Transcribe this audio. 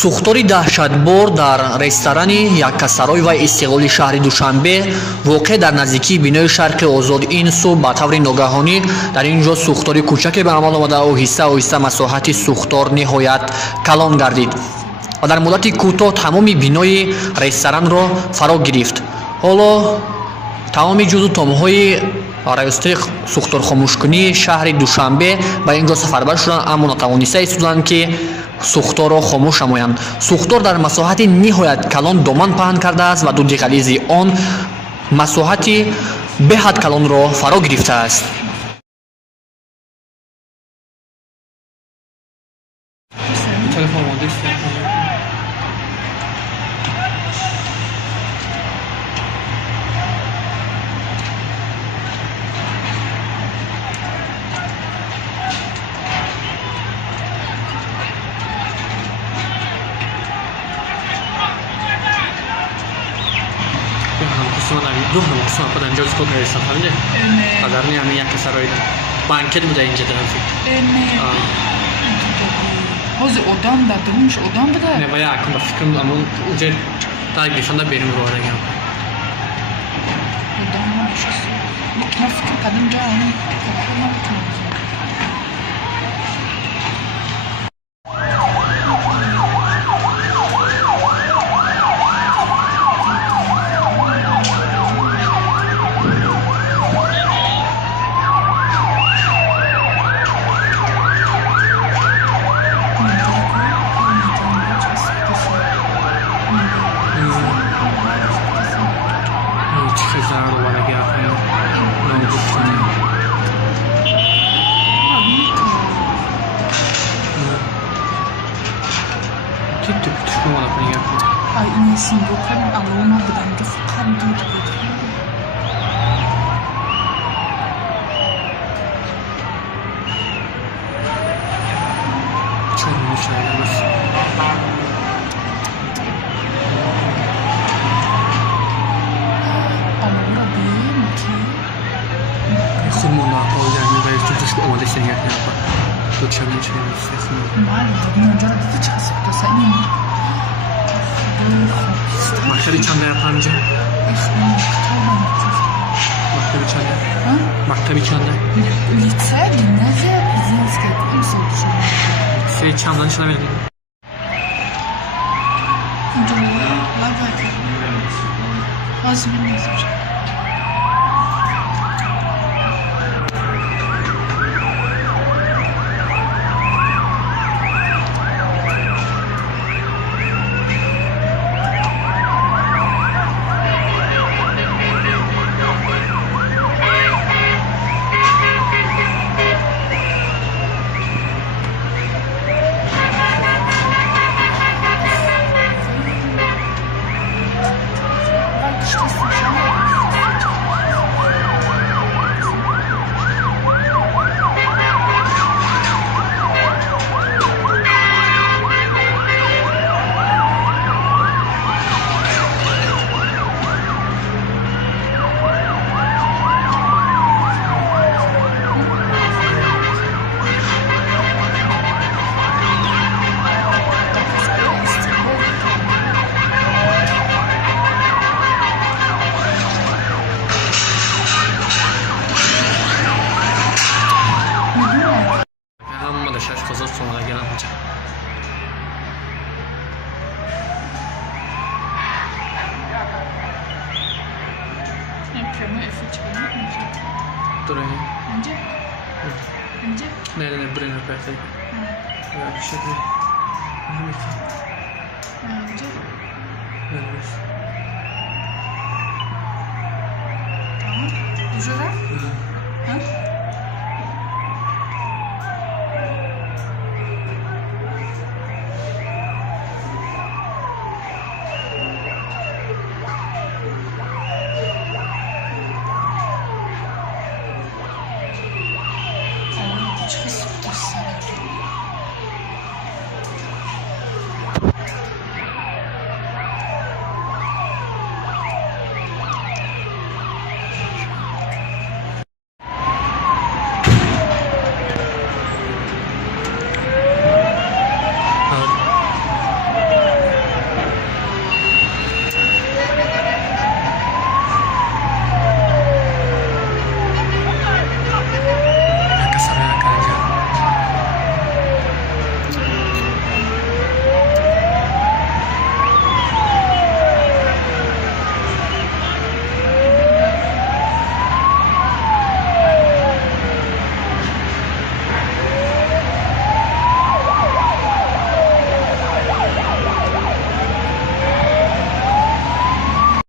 сӯхтори даҳшатбор дар ресторани яккасарой ва истиқлоли шаҳри душанбе воқеъ дар наздикии бинои шарқи озод ин субҳ ба таври ногаҳонӣ дар ин ҷо сӯхтори кӯчаке ба амал омада оҳиста оҳиста масоҳати сӯхтор ниҳоят калон гардид ва дар муддати кӯтоҳ тамоми бинои ресторанро фаро гирифт. ҳоло тамоми ҷузу томҳои раёсатии сӯхторхомӯшкунии шаҳри душанбе ба ин ҷо сафарбар шуданд, аммо натавониста истоданд ки сӯхторро хомӯш намоянд. сӯхтор дар масоҳати ниҳоят калон доман паҳн кардааст ва дуди ғализи он масоҳати беҳад калонро фаро гирифтааст. Ҳамқусона худам ҷози кор кардастам, фаҳмиде? Адарни ҳамин яккасаройда банкет буда инҷа тарафи. ҳозир одам дадумш одам буда? Не, ба якум ба фикрам амон уҷа так бифанда берун роҳадагам. Одам набошад. Ман фикр кардам ҷо ҳамин хобхона метавонам. Ay inesin bakın alamadım da fakat durdu. Çok müşahede. Ama bileyim ki. Xurmola qo'yganini va tutishga omada ishlangan yapar. Tutishni ishlayapsiz. Mayli, buni joyda chiqsa to'saning. Maktabi chanda yapamja. Maktabi chanda. Ha? Maktabi chanda. Лицей, гимназия, президентская, курсы ученые. Лицей chandan ishlamaydi. Давайте. Возьми. Ne, buraya perfect. Bir şey değil. Уже да?